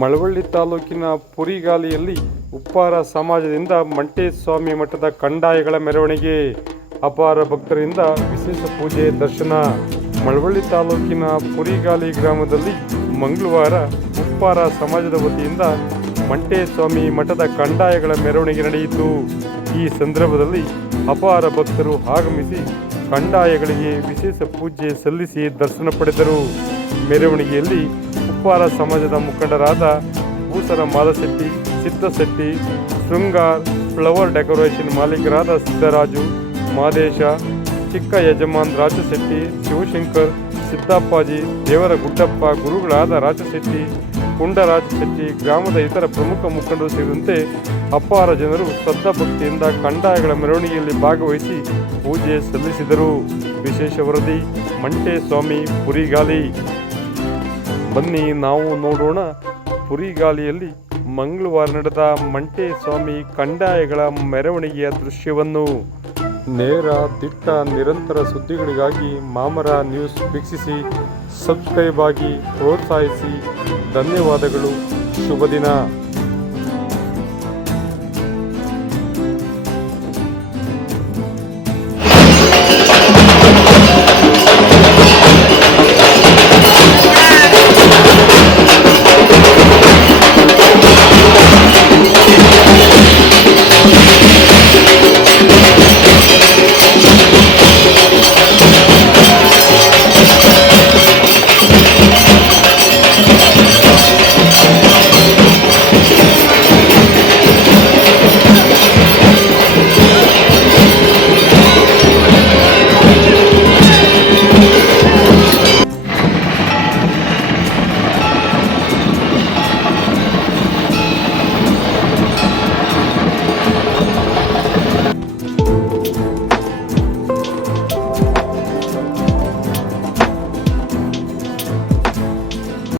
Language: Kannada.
ಮಳವಳ್ಳಿ ತಾಲೂಕಿನ ಪುರಿಗಾಲಿಯಲ್ಲಿ ಉಪ್ಪಾರ ಸಮಾಜದಿಂದ ಮಂಟೇಸ್ವಾಮಿ ಮಠದ ಕಂದಾಯಗಳ ಮೆರವಣಿಗೆ. ಅಪಾರ ಭಕ್ತರಿಂದ ವಿಶೇಷ ಪೂಜೆ ದರ್ಶನ. ಮಳವಳ್ಳಿ ತಾಲೂಕಿನ ಪುರಿಗಾಲಿ ಗ್ರಾಮದಲ್ಲಿ ಮಂಗಳವಾರ ಉಪ್ಪಾರ ಸಮಾಜದ ವತಿಯಿಂದ ಮಂಟೇಸ್ವಾಮಿ ಮಠದ ಕಂದಾಯಗಳ ಮೆರವಣಿಗೆ ನಡೆಯಿತು. ಈ ಸಂದರ್ಭದಲ್ಲಿ ಅಪಾರ ಭಕ್ತರು ಆಗಮಿಸಿ ಕಂದಾಯಗಳಿಗೆ ವಿಶೇಷ ಪೂಜೆ ಸಲ್ಲಿಸಿ ದರ್ಶನ ಪಡೆದರು. ಮೆರವಣಿಗೆಯಲ್ಲಿ ಉಪ್ಪಾರ ಸಮಾಜದ ಮುಖಂಡರಾದ ಭೂಸರ ಮಾಲಶೆಟ್ಟಿ, ಸಿದ್ದಶೆಟ್ಟಿ, ಶೃಂಗಾರ್, ಫ್ಲವರ್ ಡೆಕೋರೇಷನ್ ಮಾಲೀಕರಾದ ಸಿದ್ದರಾಜು, ಮಾದೇಶ, ಚಿಕ್ಕ ಯಜಮಾನ್ ರಾಜಶೆಟ್ಟಿ, ಶಿವಶಂಕರ್, ಸಿದ್ದಪ್ಪಾಜಿ, ದೇವರ ಗುಡ್ಡಪ್ಪ, ಗುರುಗಳಾದ ರಾಜಶೆಟ್ಟಿ, ಪುಂಡರಾಜಶೆಟ್ಟಿ, ಗ್ರಾಮದ ಇತರ ಪ್ರಮುಖ ಮುಖಂಡರು ಸೇರಿದಂತೆ ಅಪಾರ ಜನರು ಶ್ರದ್ಧಾಭಕ್ತಿಯಿಂದ ಕಂದಾಯಗಳ ಮೆರವಣಿಗೆಯಲ್ಲಿ ಭಾಗವಹಿಸಿ ಪೂಜೆ ಸಲ್ಲಿಸಿದರು. ವಿಶೇಷ ವರದಿ ಮಂಟೇಸ್ವಾಮಿ ಪುರಿಗಾಲಿ. ಬನ್ನಿ ನಾವು ನೋಡೋಣ ಪುರಿಗಾಲಿಯಲ್ಲಿ ಮಂಗಳವಾರ ನಡೆದ ಮಂಟೇಸ್ವಾಮಿ ಕಂದಾಯಗಳ ಮೆರವಣಿಗೆಯ ದೃಶ್ಯವನ್ನು. ನೇರ, ದಿಟ್ಟ, ನಿರಂತರ ಸುದ್ದಿಗಳಿಗಾಗಿ ಮಾಮರ ನ್ಯೂಸ್ ವೀಕ್ಷಿಸಿ, ಸಬ್ಸ್ಕ್ರೈಬ್ ಆಗಿ ಪ್ರೋತ್ಸಾಹಿಸಿ. ಧನ್ಯವಾದಗಳು. ಶುಭ ದಿನ.